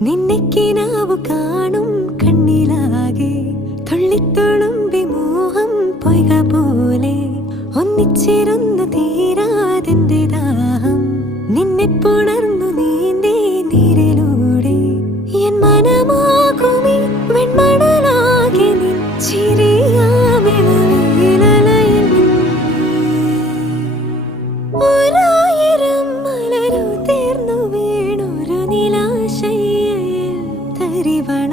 നിന്നെ കിനാവു കാണും കണ്ണിലാകെ തുള്ളിത്തുളുമ്പി മോഹം പൊയ്ക പോലെ ഒന്നിച്ചിരുന്നു തീരാതെന്റെ ദാഹം നിന്നെ പുണർന്നു നീന്തേ നീരിലൂടെ എൻ മനമാകുമേ വെൺമണലാകെ നിൻ ചിരിയാമിളവിലലയിൽ ഒരായിരം മലരു തീർന്നു വീണൊരു നിലാശയിൽ തരിവണ